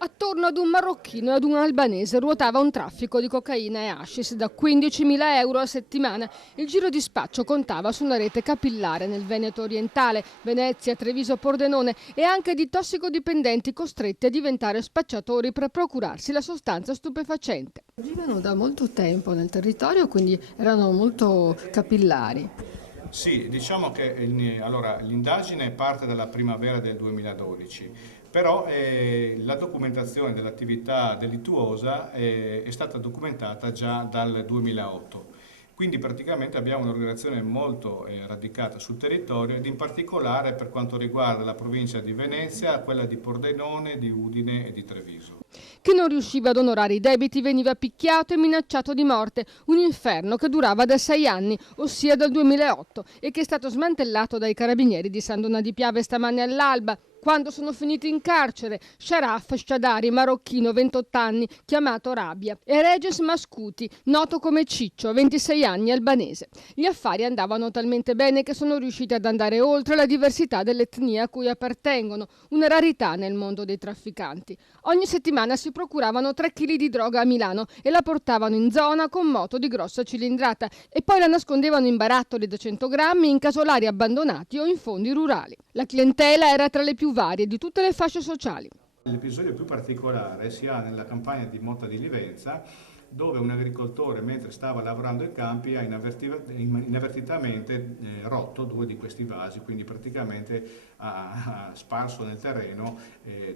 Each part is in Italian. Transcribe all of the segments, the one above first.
Attorno ad un marocchino e ad un albanese ruotava un traffico di cocaina e hashish da 15.000 euro a settimana. Il giro di spaccio contava su una rete capillare nel Veneto orientale, Venezia, Treviso, Pordenone e anche di tossicodipendenti costretti a diventare spacciatori per procurarsi la sostanza stupefacente. Vivono da molto tempo nel territorio, quindi erano molto capillari. Sì, diciamo che allora, l'indagine parte dalla primavera del 2012, però la documentazione dell'attività delittuosa è stata documentata già dal 2008. Quindi praticamente abbiamo un'organizzazione molto radicata sul territorio ed in particolare per quanto riguarda la provincia di Venezia, quella di Pordenone, di Udine e di Treviso. Chi non riusciva ad onorare i debiti veniva picchiato e minacciato di morte, un inferno che durava da 6 anni, ossia dal 2008, e che è stato smantellato dai carabinieri di San Donà di Piave stamane all'alba. Quando sono finiti in carcere, Sharaf Shadari, marocchino, 28 anni, chiamato Rabia, e Regis Mascuti, noto come Ciccio, 26 anni, albanese. Gli affari andavano talmente bene che sono riusciti ad andare oltre la diversità dell'etnia a cui appartengono, una rarità nel mondo dei trafficanti. Ogni settimana si procuravano 3 kg di droga a Milano e la portavano in zona con moto di grossa cilindrata e poi la nascondevano in barattoli da 100 grammi in casolari abbandonati o in fondi rurali. La clientela era tra le più varie di tutte le fasce sociali. L'episodio più particolare si ha nella campagna di Motta di Livenza, dove un agricoltore, mentre stava lavorando i campi, ha inavvertitamente rotto 2 di questi vasi, quindi praticamente ha sparso nel terreno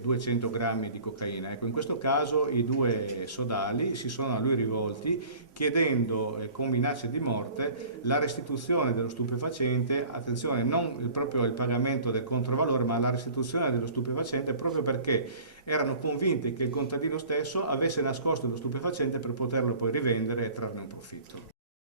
200 grammi di cocaina. Ecco, in questo caso i 2 sodali si sono a lui rivolti chiedendo con minacce di morte la restituzione dello stupefacente, attenzione, non proprio il pagamento del controvalore, ma la restituzione dello stupefacente, proprio perché erano convinti che il contadino stesso avesse nascosto lo stupefacente per poterlo poi rivendere e trarne un profitto.